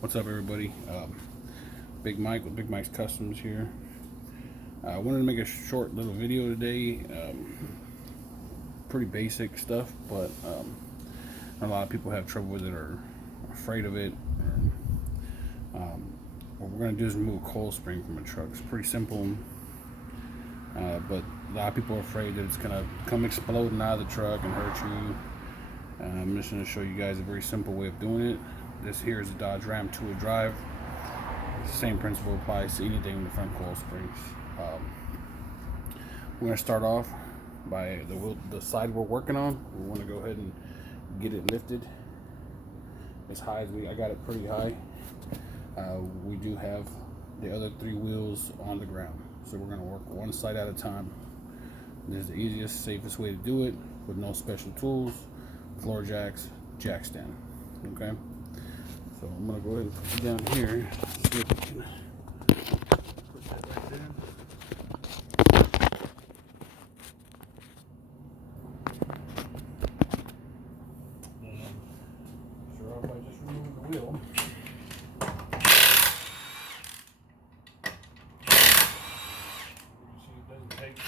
What's up, everybody? Big Mike with Big Mike's Customs here. I wanted to make a short little video today. Pretty basic stuff, but a lot of people have trouble with it or afraid of it. What we're going to do is remove a coil spring from a truck. It's pretty simple, but a lot of people are afraid that it's going to come exploding out of the truck and hurt you. I'm just going to show you guys a very simple way of doing it. This here is a Dodge Ram 2-wheel drive. The same principle applies to anything in the front coil springs. We're going to start off by the side we're working on. We want to go ahead and get it lifted as high as I got it pretty high. We do have the other 3 wheels on the ground, so we're going to work one side at a time. This is the easiest, safest way to do it with no special tools, floor jacks, jack stand. Okay, so I'm going to go ahead and put it down here. See if we can put that right there. Start off by just removing the wheel. Take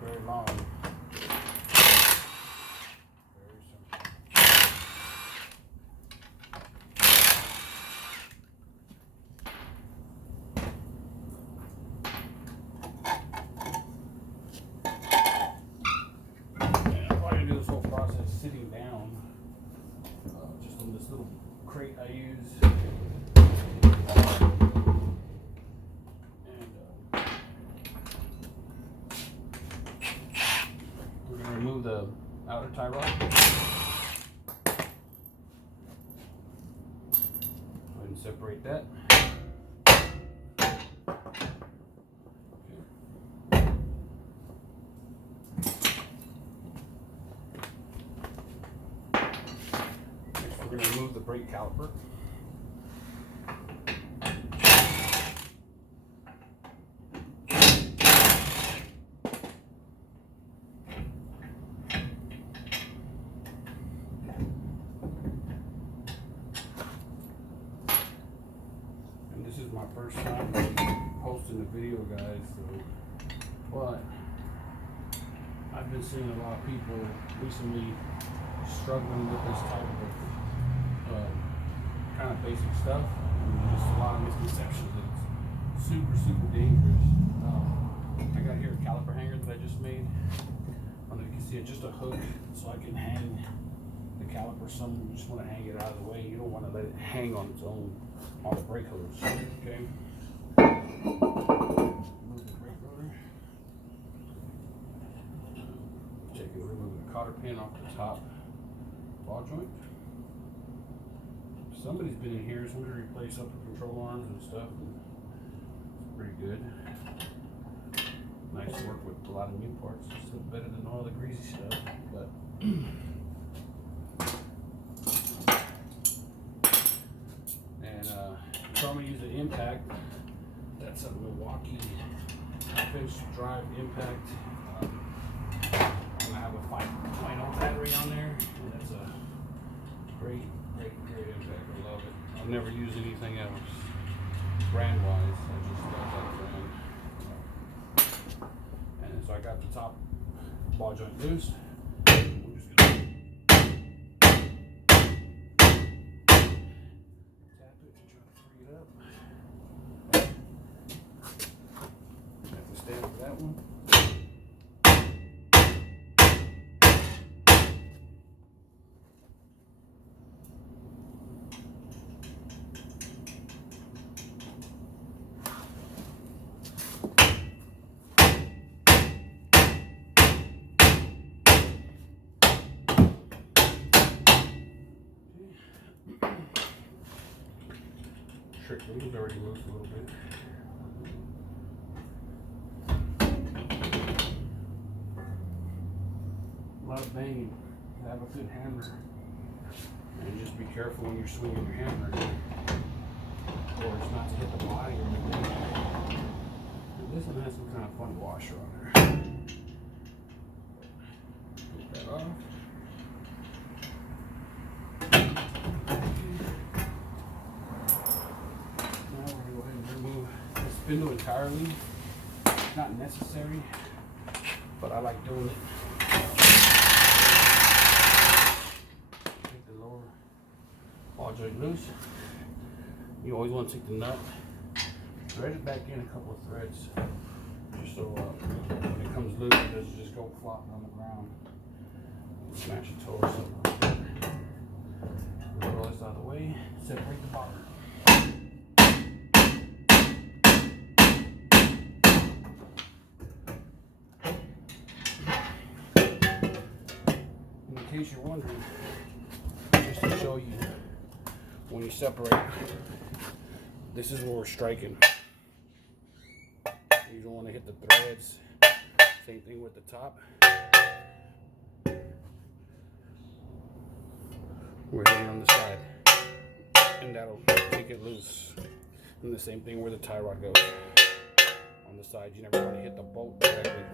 very long. Very simple. And I'm going to do this whole process sitting down, just on this little crate I use. Remove the outer tie rod. Go ahead and separate that. Next, we're going to remove the brake caliper. This is my first time posting a video, guys, but I've been seeing a lot of people recently struggling with this type of kind of basic stuff, and just a lot of misconceptions that it's super dangerous. I got here a caliper hanger that I just made. I don't know if you can see it, just a hook so I can hang the caliper. Some you just want to hang it out of the way. You don't want to let it hang on its own on the brake hose. Okay. Remove the brake rotor. Remove the cotter pin off the top ball joint. Somebody's been in here. Somebody replaced up the control arms and stuff. It's pretty good. Nice to work with a lot of new parts. It's still better than all the greasy stuff, but. I'm going to use an impact. That's a Milwaukee half-inch drive impact. I'm going to have a 5.0 battery on there, and that's a great impact. I love it. I'll never use anything else brand-wise. I just love that brand. And so I got the top ball joint loose. I'm just going to have to stand for that one. Trick was already loose a little bit. A lot of banging. Have a good hammer, and just be careful when you're swinging your hammer, or it's not to hit the body or anything. And this one has some kind of fun washer on there. Take that off. spindle entirely. It's not necessary, but I like doing it. Take the lower ball joint loose. You always want to take the nut, thread it back in a couple of threads, just so when it comes loose, it doesn't just go flopping on the ground. Smash a toe or something like that. Roll this out of the way, separate the bottom. In case you're wondering, just to show you, when you separate, this is where we're striking. You don't want to hit the threads. Same thing with the top. We're hitting on the side, and that'll take it loose. And the same thing where the tie rod goes. On the side, you never want to hit the bolt directly.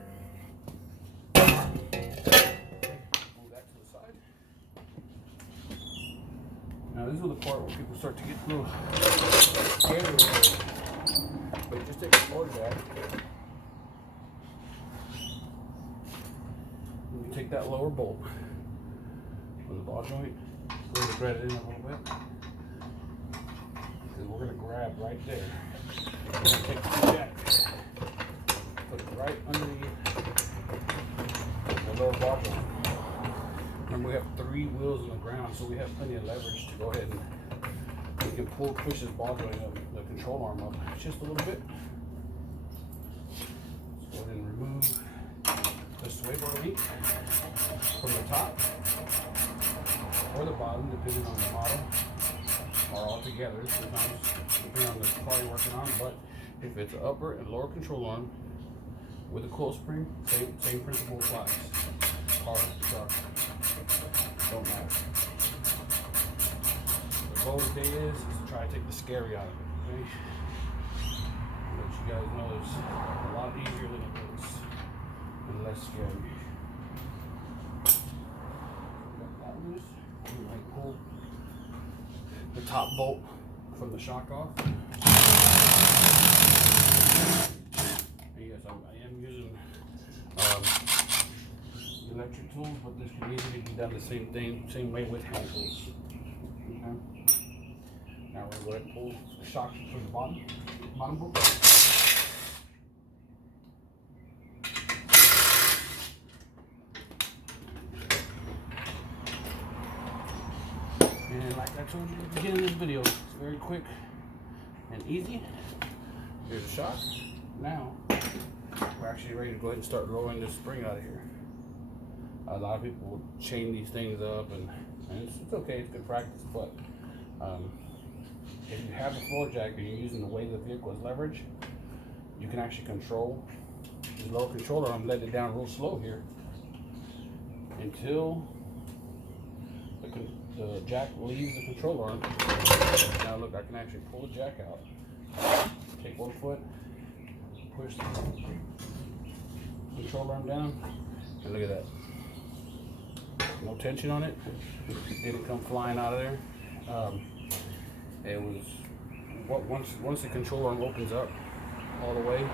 Move that to the side. Now this is the part where people start to get a little scared. But just take a floor jack. And you take that lower bolt from the ball joint. We're going to thread it in a little bit. And we're going to grab right there. We're going to take the jack, put it right underneath the lower ball joint. Remember, we have 3 wheels on the ground, so we have plenty of leverage to go ahead and we can push this ball joint up, the control arm up just a little bit. Let's go ahead and remove the sway bar link from the top or the bottom, depending on the model, or all together, sometimes depending on the car you're working on. But if it's an upper and lower control arm with a coil spring, same principle applies. Car, truck, don't matter. The goal today is to try to take the scary out of it, okay? Let you guys know it's a lot easier than it looks and less scary. Got that loose. You might pull the top bolt from the shock off. And yes, I am using electric tools, but this can easily be done the same way with hand tools. Okay. Now we're going to go ahead and pull the shock from the bottom bolt. And like I told you at the beginning of this video, it's very quick and easy. Here's the shock. Now we're actually ready to go ahead and start lowering this spring out of here. A lot of people will chain these things up, and it's okay, it's good practice, but if you have the floor jack and you're using the way the vehicle is leverage, you can actually control the lower controller. I'm letting it down real slow here until the jack leaves the control arm. Now look, I can actually pull the jack out, take one foot, push the control arm down, and look at that. No tension on it. Didn't come flying out of there. It was once the control arm opens up all the way,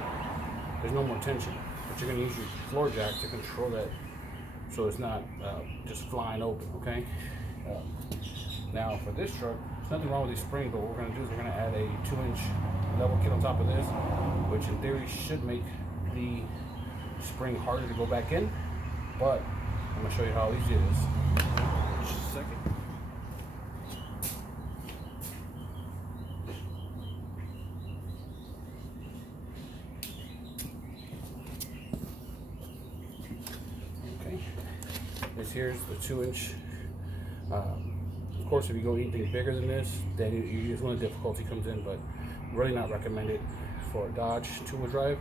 there's no more tension. But you're going to use your floor jack to control that, so it's not just flying open. Okay. Now for this truck, there's nothing wrong with these springs, but what we're going to do is we're going to add a 2-inch level kit on top of this, which in theory should make the spring harder to go back in, but I'm going to show you how easy it is. Just a second. Okay. This here's the 2-inch. Of course, if you go anything bigger than this, then usually when the difficulty comes in, but really not recommended for a Dodge 2-wheel drive.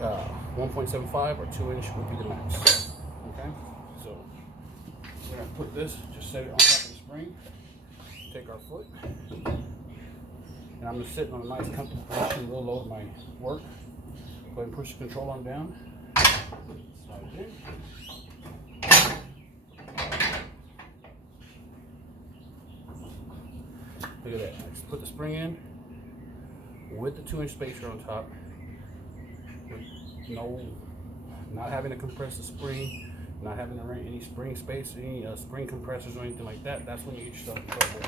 1.75 or 2-inch would be the max. Okay, so we're gonna put this, just set it on top of the spring, take our foot, and I'm just sitting on a nice comfortable position, real low to my work. Go ahead and push the control arm down, slide it in. Look at that, I just put the spring in, with the 2-inch spacer on top, with not having to compress the spring, not having to run any spring space, any spring compressors or anything like that. That's when you get yourself in trouble.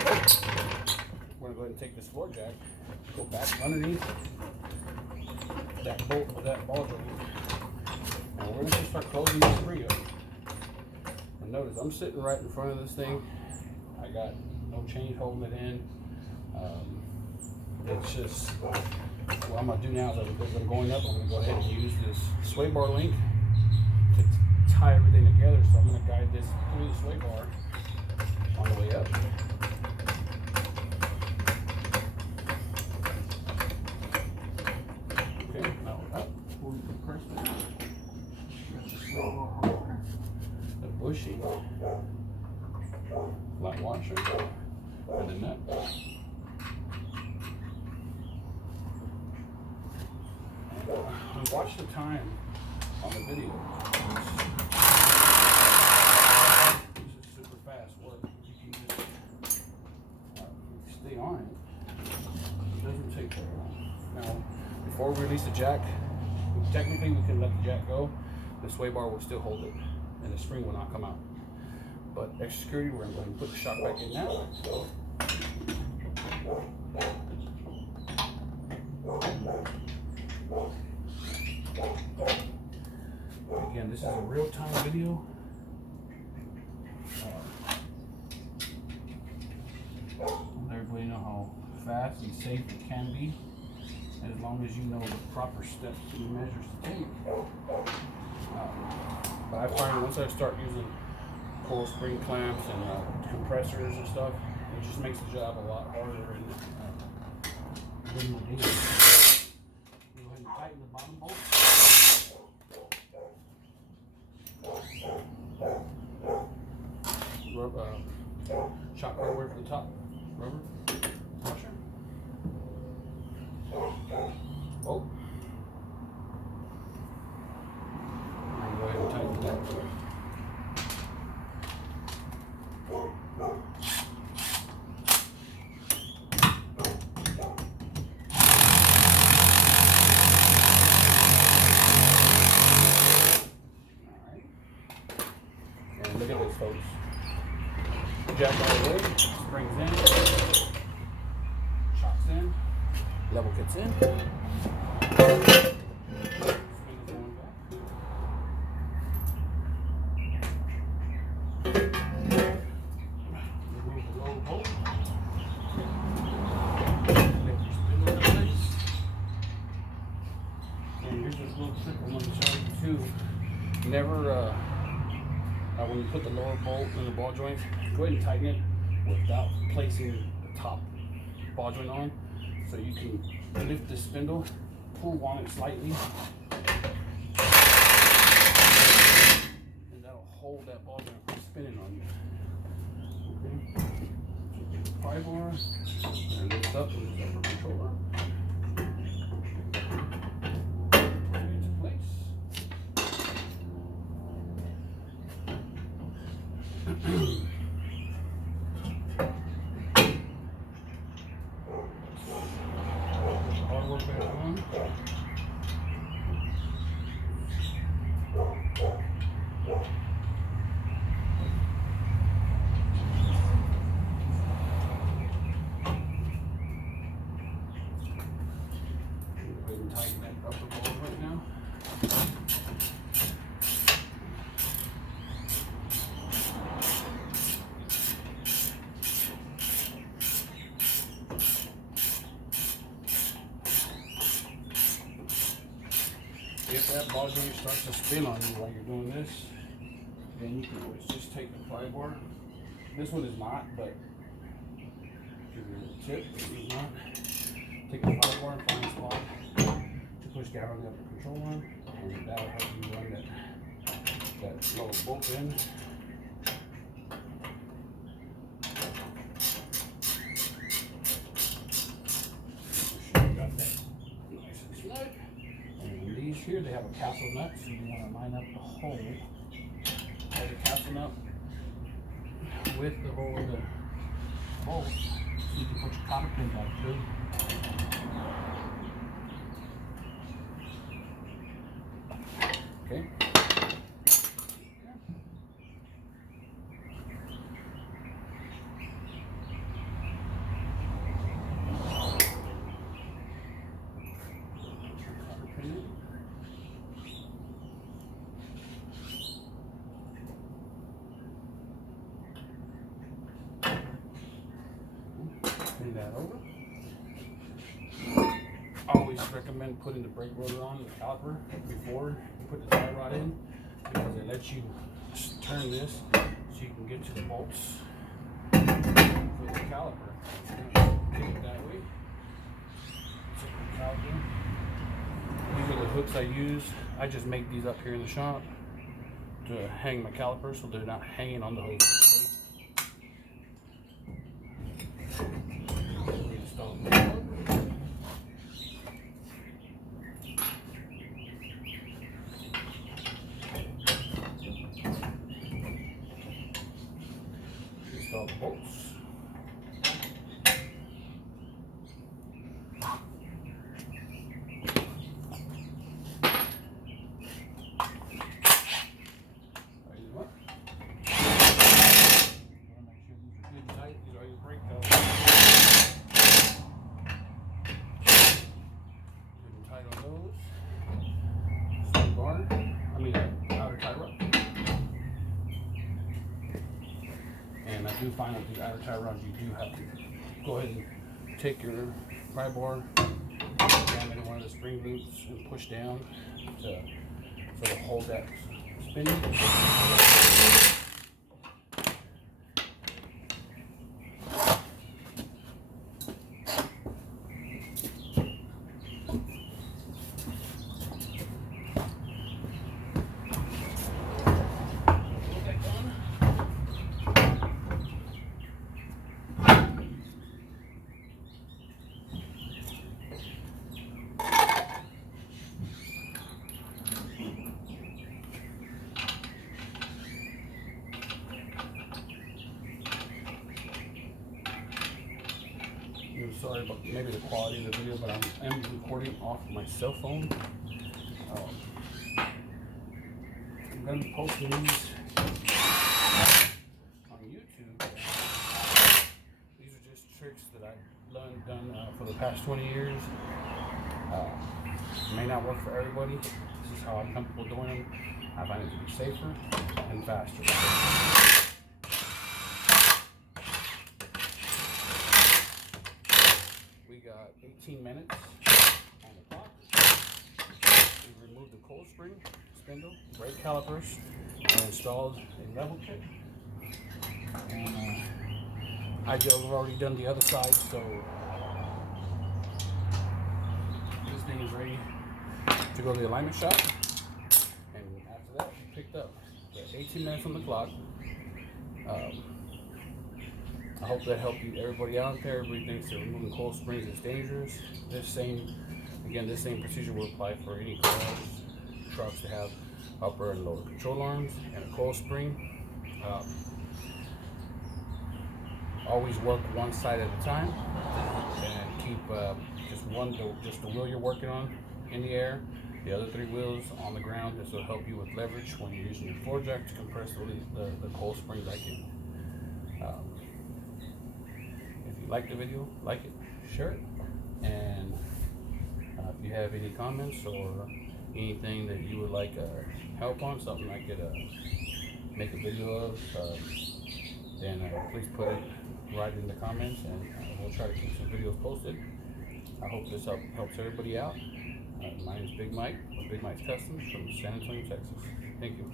We're gonna go ahead and take this floor jack, go back underneath that bolt of that ball joint, and we're gonna start closing the spring up. And notice I'm sitting right in front of this thing. I got no chain holding it in. It's just what I'm gonna do now is as I'm going up, I'm gonna go ahead and use this sway bar link to tie everything together. So I'm gonna guide this through the sway bar on the way up. Okay, now we're up. Pull the compressor. Got the sway bar holder, the bushing, flat washer, and the nut. And watch the time on the video. This is super fast work. You can just stay on it. It doesn't take very long. Now, before we release the jack, technically we can let the jack go. The sway bar will still hold it, and the spring will not come out. But extra security, we're going to put the shock back in now. Again, this is a real-time video. Let everybody know how fast and safe it can be, as long as you know the proper steps and measures to take. But I find once I start using coil spring clamps and compressors and stuff, it just makes the job a lot harder. And go ahead and tighten the bottom bolt. Shock rubber for the top rubber washer. Bolt. And go ahead and tighten that. Look at this, folks. Jack all the way, springs in, shocks in, level kits in. Spindle's going back. Remove the lower bolt. Lift your spindle in place. And here's this little trick I want to show you too. Never when you put the lower bolt in the ball joint, go ahead and tighten it without placing the top ball joint on. So you can lift the spindle, pull on it slightly, and that'll hold that ball joint from spinning on you. Okay? So get the pry bar and lift up with the upper controller. Bring it into place. Hard work back on. Go ahead and tighten that upper bolt right now. If that ball joint starts to spin on you while you're doing this, then you can always just take the pry bar. This one is not, but give you a little tip if it's not. Take the pry bar and find a spot to push down on the upper control arm, and that'll help you run that lower bolt in. Got that nice and snug. And these here, they have a castle nut, so you want to line up the hole of the castle nut with the hole of the bolt, so you can put your cotter pin back through. turning that over. I always recommend putting the brake rotor on the caliper before you put the tie rod in, because it lets you turn this so you can get to the bolts for the caliper. Get it that way. Check the caliper. These are the hooks I use. I just make these up here in the shop to hang my calipers so they're not hanging on the hose. Install the caliper. Install the bolts. And I do find with these outer tie rods, you do have to go ahead and take your pry bar, jam it in one of the spring loops, and push down to sort of hold that spinning. I'm sorry about maybe the quality of the video, but I'm recording off my cell phone. I'm going to be posting these on YouTube. These are just tricks that I've done for the past 20 years. May not work for everybody. This is how I'm comfortable doing them. I find it to be safer and faster. We got 18 minutes on the clock. We removed the coil spring, spindle, brake calipers, and installed a level kit. And I've already done the other side, so this thing is ready to go to the alignment shop. And after that, picked up. We got 18 minutes on the clock. I hope that helped you, everybody out there. Everybody thinks that removing coil springs is dangerous. This same procedure will apply for any cars, trucks that have upper and lower control arms and a coil spring. Always work one side at a time, and keep just the wheel you're working on in the air, the other 3 wheels on the ground. This will help you with leverage when you're using your floor jack to compress the coil spring back in. If you like the video, like it, share it, and if you have any comments or anything that you would like help on, something I could make a video of, then please put it right in the comments, and we'll try to keep some videos posted. I hope this helps everybody out. My name is Big Mike with Big Mike's Customs from San Antonio, Texas. Thank you.